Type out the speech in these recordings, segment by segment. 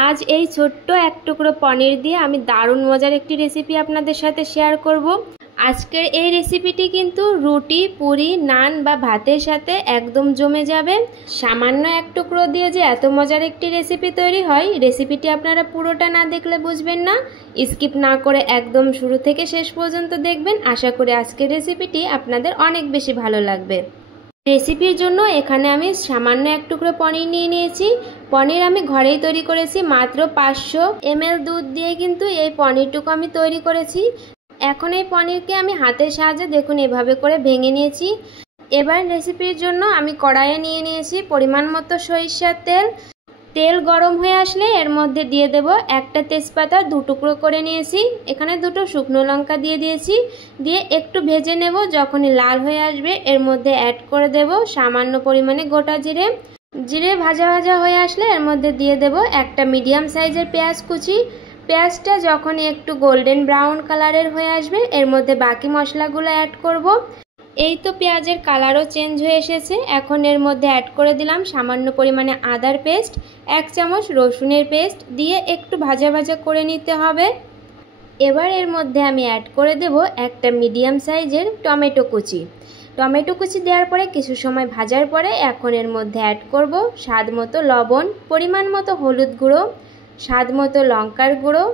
আজ এই ছোট্ট এক টুকরো পনির দিয়ে আমি দারুণ মজার একটি রেসিপি আপনাদের সাথে শেয়ার করব। আজকের এই রেসিপিটি কিন্তু রুটি, পুরি, নান বা ভাতের সাথে একদম জমে যাবে। সামান্য এক টুকরো দিয়ে যে এত মজার একটি রেসিপি তৈরি হয়, রেসিপিটি আপনারা পুরোটা না দেখলে বুঝবেন না। স্কিপ না করে একদম শুরু থেকে শেষ পর্যন্ত দেখবেন। আশা করি আজকের রেসিপিটি আপনাদের অনেক বেশি ভালো লাগবে। রেসিপির জন্য এখানে আমি সামান্য এক টুকরো পনির নিয়ে নিয়েছি। পনির আমি ঘরেই তৈরি করেছি, মাত্র 500 ml দুধ দিয়ে কিন্তু এই পনিরটুকু আমি তৈরি করেছি। এখন এই পনিরকে আমি হাতের সাহায্যে দেখুন এভাবে করে ভেঙে নিয়েছি। এবার রেসিপির জন্য আমি কড়াইয়ে নিয়ে নিয়েছি পরিমাণ মতো সরিষার তেল। তেল গরম হয়ে আসলে এর মধ্যে দিয়ে দেব একটা তেজপাতা 2 টুকরো করে নিয়েছি। এখানে 2টো শুকনো লঙ্কা দিয়ে দিয়েছি। দিয়ে একটু ভেজে নেব। যখনই লাল হয়ে আসবে এর মধ্যে অ্যাড করে দেব সামান্য পরিমাণে গোটা জিরে। জিরে ভাজা ভাজা হয়ে আসলে এর মধ্যে দিয়ে দেব একটা মিডিয়াম সাইজের পেঁয়াজ কুচি। পেঁয়াজটা যখন একটু গোল্ডেন ব্রাউন কালারের হয়ে আসবে এর মধ্যে বাকি মশলাগুলো অ্যাড করব। এই তো পেঁয়াজের কালারও চেঞ্জ হয়ে এসেছে। এখন এর মধ্যে অ্যাড করে দিলাম সামান্য পরিমাণে আদার পেস্ট, 1 চামচ রসুনের পেস্ট দিয়ে একটু ভাজা ভাজা করে নিতে হবে। এবার এর মধ্যে আমি অ্যাড করে দেব একটা মিডিয়াম সাইজের টমেটো কুচি। টমেটো কুচি দেওয়ার পরে কিছু সময় ভাজার পরে এখন এর মধ্যে অ্যাড করব স্বাদ মতো লবণ, পরিমাণ মতো হলুদ গুঁড়ো, স্বাদ মতো লঙ্কার গুঁড়ো,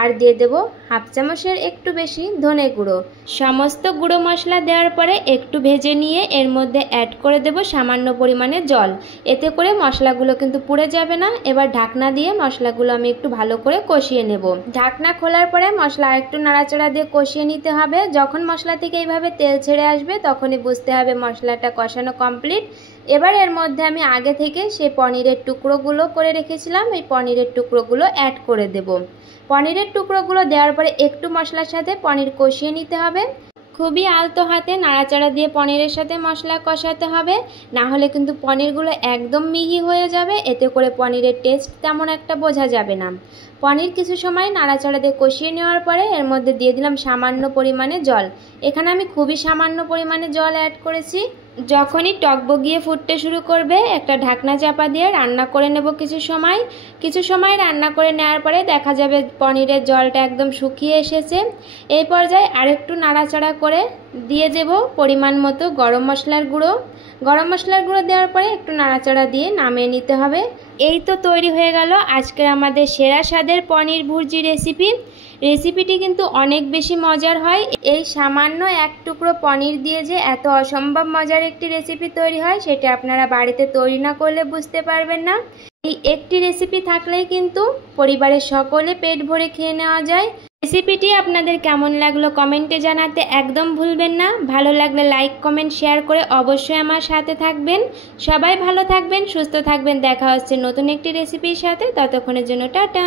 আর দিয়ে দেব 1/2 চামচের একটু বেশি ধনে গুঁড়ো। সমস্ত গুঁড়ো মশলা দেওয়ার পরে একটু ভেজে নিয়ে এর মধ্যে অ্যাড করে দেব সামান্য পরিমাণে জল। এতে করে মশলাগুলো কিন্তু পুড়ে যাবে না। এবার ঢাকনা দিয়ে মশলাগুলো আমি একটু ভালো করে কষিয়ে নেব। ঢাকনা খোলার পরে মশলা একটু নাড়াচাড়া দিয়ে কষিয়ে নিতে হবে। যখন মশলা থেকে এইভাবে তেল ছেড়ে আসবে তখনই বুঝতে হবে মশলাটা কষানো কমপ্লিট। এবার এর মধ্যে আমি আগে থেকে সেই পনিরের টুকরোগুলো করে রেখেছিলাম, এই পনিরের টুকরোগুলো অ্যাড করে দেব। পনিরের টুকরোগুলো দেওয়ার পরে একটু মশলার সাথে পনির কষিয়ে নিতে হবে। খুবই আলতো হাতে নাড়াচাড়া দিয়ে পনিরের সাথে মশলা কষাতে হবে, না হলে কিন্তু পনিরগুলো একদম মিহি হয়ে যাবে। এতে করে পনিরের টেস্ট তেমন একটা বোঝা যাবে না। পনির কিছু সময় নাড়াচাড়া দিয়ে কষিয়ে নেওয়ার পরে এর মধ্যে দিয়ে দিলাম সামান্য পরিমাণে জল। এখানে আমি খুবই সামান্য পরিমাণে জল অ্যাড করেছি। যখনই টকবগিয়ে ফুটতে শুরু করবে একটা ঢাকনা চাপা দিয়ে রান্না করে নেব কিছু সময় রান্না করে নেওয়ার পরে দেখা যাবে পনিরের জলটা একদম শুকিয়ে এসেছে। এই পর্যায়ে আরেকটু নাড়াচাড়া করে দিয়ে দেব পরিমাণ মতো গরম মশলার গুঁড়ো। গরম মশলার গুঁড়ো দেওয়ার পরে একটু নাড়াচাড়া দিয়ে নামিয়ে নিতে হবে। এই তো তৈরি হয়ে গেল আজকের আমাদের সেরা স্বাদের পনির ভুর্জি রেসিপি। রেসিপিটি কিন্তু অনেক বেশি মজার হয়। এই সামান্য এক টুকরো পনির দিয়ে যে এত অসম্ভব মজার একটি রেসিপি তৈরি হয় সেটা আপনারা বাড়িতে তৈরি না করলে বুঝতে পারবেন না। এই একটি রেসিপি থাকলেই কিন্তু পরিবারের সকলে পেট ভরে খেয়ে নেওয়া যায়। রেসিপিটি আপনাদের কেমন লাগলো কমেন্টে জানাতে একদম ভুলবেন না। ভালো লাগলে লাইক, কমেন্ট, শেয়ার করে অবশ্যই আমার সাথে থাকবেন। সবাই ভালো থাকবেন, সুস্থ থাকবেন। দেখা হচ্ছে নতুন একটি রেসিপির সাথে। ততক্ষণের জন্য টাটা।